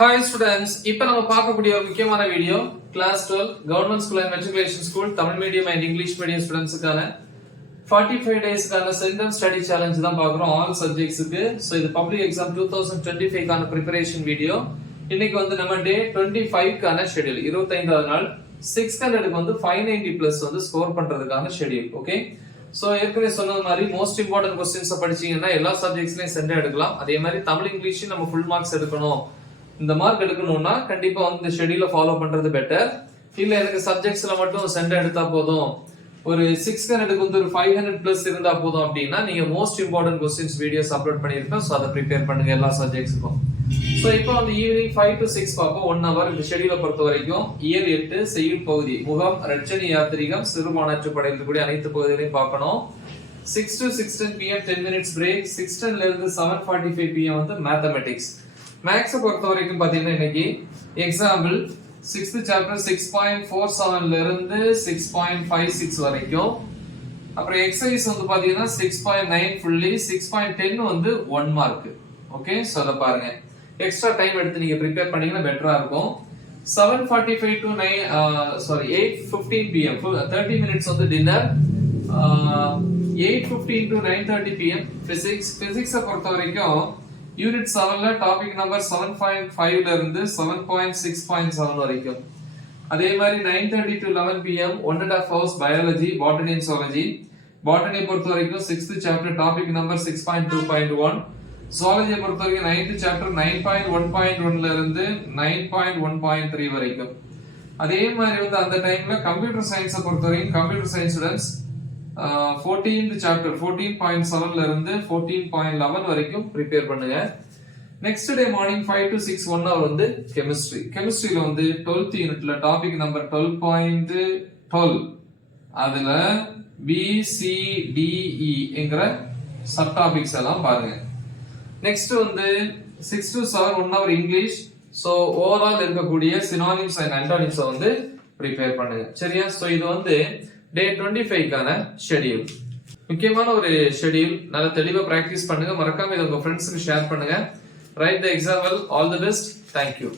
Hi students, இப்போ நம்ம பார்க்கக்கூடிய ஒரு முக்கியமான video class 12 government school and matriculation school Tamil medium and English medium ஸ்டூடண்ட்ஸ்க்கான 45 டேஸ்க்கான சென்டம் ஸ்டடி சேலஞ்ச் தான் பார்க்குறோம் ஆல் சப்ஜெக்ட்ஸ்க்கு. ஸோ இது பப்ளிக் எக்ஸாம் 2025 கான ப்ரிப்பரேஷன் வீடியோ. இன்னைக்கு வந்து நம்ம டே 25 கான ஷெட்யூல் 25வது நாள் 600க்கு வந்து 590 பிளஸ் வந்து ஸ்கோர் பண்றதுக்கான ஷெட்யூல். ஓகே, சோ ஏற்கனவே சொன்னது மாதிரி மோஸ்ட் இம்பார்ட்டன்ட் क्वेश्चंस படிச்சீங்கன்னா எல்லா சப்ஜெக்ட்ஸ்லயும் சென்டம் எடுக்கலாம். அதே மாதிரி தமிழ் இங்கிலீஷ் நம்ம ஃபுல் மார்க்ஸ் எடுக்கணும், இந்த மார்க் எடுக்கணும்னா கண்டிப்பா வந்து இந்த ஷெட்யூலை ஃபாலோ பண்றது பெட்டர். இல்ல எனக்கு சப்ஜெக்ட்ஸ்ல மட்டும் சென்டம் எடுத்தா போதும், ஒரு 600க்கு வந்து ஒரு 500 பிளஸ் இருந்தா போதும் அப்படின்னா நீங்க most important questions videos upload பண்ணிருக்கோம். சோ அதை ப்ரிப்பேர் பண்ணுங்க எல்லா சப்ஜெக்ட்ஸ்க்கும். சோ இப்போ வந்து ஈவினிங் 5 to 6 பாப்போம். 1 hour இந்த ஷெட்யூலை பொறுத்த வரைக்கும் இயர் 8 செய்யுள் பகுதி முகம் ரட்சணி யாத்திரிகம் சிறுமானாற்று படையில் இருக்கக்கூடிய அனைத்து பகுதிகளையும் பார்க்கணும். 6 to 6:10 pm 10 minutes break. 6:10 ல இருந்து 7:45 pm வந்து மேத்தமெட்டிக்ஸ். மேக்ஸ் பொறுத்த வரைக்கும் பாத்தீங்கன்னா இன்னைக்கு எக்ஸாம்பிள் 6th சாப்டர் 6.47 ல இருந்து 6.56 வரைக்கும். அப்புறம் எக்ஸசைஸ் வந்து பாத்தீங்கன்னா 6.9 ஃபுல்லி, 6.10 வந்து 1 மார்க். ஓகே, சோ அத பாருங்க. எக்ஸ்ட்ரா டைம் எடுத்து நீங்க ப்ரிப்பேர் பண்ணீங்கன்னா பெட்டரா இருக்கும். 7:45 to 8:15 pm 30 minutes வந்து டின்னர். 8:15 to 9:30 pm பிசிக்ஸ் பொறுத்த வரைக்கும் யூனிட் 7ல டாபிக் நம்பர் 7.5 ல இருந்து 7.6.7 வரைக்கும். அதே மாதிரி 9:30 to 11 pm 1.5 hours biology botany and zoology. Botany பொறுத்த வரைக்கும் 6th chapter topic number 6.2.1. Zoology பொறுத்த வரைக்கும் 9th சாப்டர் 9.1.1 ல இருந்து 9.1.3 வரைக்கும். அதே மாதிரி வந்து அந்த டைம்ல கம்ப்யூட்டர் சயின்ஸ் பொறுத்த வரைக்கும் computer science students 14th chapter 14.7 ல இருந்து 14.11 வரைக்கும் ப்ரிப்பேர் பண்ணுங்க. Next day morning 5 to 6 1 hour வந்து கெமிஸ்ட்ரி. கெமிஸ்ட்ரியில வந்து 12th யூனிட்ல டாபிக் நம்பர் 12.12 அதுல BCDE என்கிற சப் டாபிக்ஸ் எல்லாம் பாருங்க. நெக்ஸ்ட் வந்து 6 to 7 1 hour English. So overall இருக்கக்கூடிய சினானிம்ஸ் அண்ட் ஆன்டானிம்ஸ் வந்து ப்ரிப்பேர் பண்ணுங்க. சரியா? சோ இது வந்து டே 25 கான ஷெட்யூல். முக்கியமான ஒரு ஷெட்யூல். நல்ல தெளிவா பிராக்டிஸ் பண்ணுங்க. மறக்காம இதை உங்க ஃப்ரெண்ட்ஸ்க்கு ஷேர் பண்ணுங்க. Right the example. All the best. Thank you.